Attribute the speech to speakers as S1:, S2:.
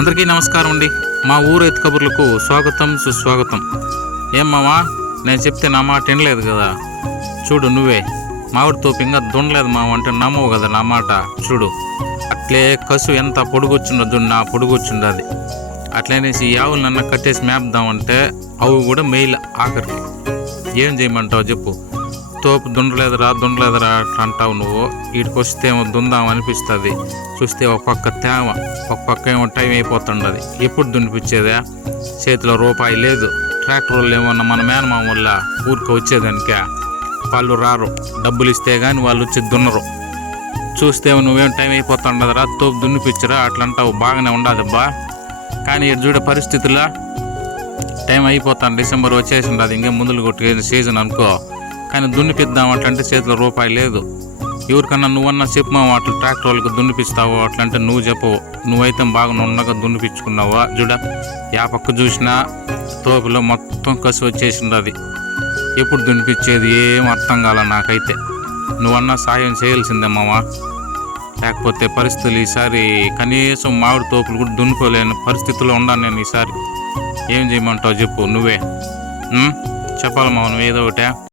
S1: అందరికీ నమస్కారం అండి. మా ఊరు ఎత్తు కబుర్లకు స్వాగతం సుస్వాగతం. ఏం మావా నేను చెప్తే నా మాట వినలేదు కదా? చూడు నువ్వే మామిడి తోపు ఇంకా దున్నలేదు మావ అంటే నమ్మవు కదా నా మాట? చూడు అట్లే కసు ఎంత పొడుగొచ్చిండో దున్న పొడుగొచ్చిండది అట్లనేసి ఈ ఆవులు నన్న కట్టేసి మేపుదామంటే అవి కూడా మెయిల్ ఆఖరికి. ఏం చేయమంటావు చెప్పు. తోపు దుండలేదురా దుండలేదురా అట్లా అంటావు నువ్వు. వీటికి వస్తే ఏమో దుందాం అనిపిస్తుంది. చూస్తే ఒక పక్క తేమ ఒక పక్క ఏమో టైం అయిపోతుండదు. ఎప్పుడు దున్నిపించేదా? చేతిలో రూపాయి లేదు. ట్రాక్టర్ వాళ్ళు ఏమన్నా మన మేనమామ వల్ల ఊరికి వచ్చేదానికే. వాళ్ళు రారు. డబ్బులు ఇస్తే కానీ వాళ్ళు వచ్చి దున్నరు. చూస్తే నువ్వేం టైం అయిపోతుండదురా తోపు దున్నిపించరా అట్లా అంటావు బాగానే ఉండదబ్బా కానీ ఇటు చూడే పరిస్థితుల్లో టైం అయిపోతాను డిసెంబర్ వచ్చేసి ఉండదు ఇంకా ముందులు కొట్టే సీజన్ అనుకో. కానీ దున్నిపిద్దాం అట్లంటే చేతిలో రూపాయి లేదు. ఎవరికన్నా నువ్వన్నా చెప్పు అట్లా ట్రాక్టర్ వాళ్ళకి దున్నిపిస్తావు? అట్లంటే నువ్వు చెప్పవు నువ్వైతే బాగా నున్నగా దున్నిపించుకున్నావా? చూడ యా పక్క చూసినా తోపులో మొత్తం కసి వచ్చేసింది అది. ఎప్పుడు దున్నిపించేది ఏం అర్థం కాల నాకైతే. నువ్వన్నా సాయం చేయాల్సిందే మావా. లేకపోతే పరిస్థితులు ఈసారి కనీసం మామిడి తోపులు కూడా దున్నుకోలేని పరిస్థితుల్లో ఉన్నాను నేను ఈసారి. ఏం చేయమంటావు చెప్పు నువ్వే. ఉం? చెప్పాలి నువ్వు ఏదో ఒకటే.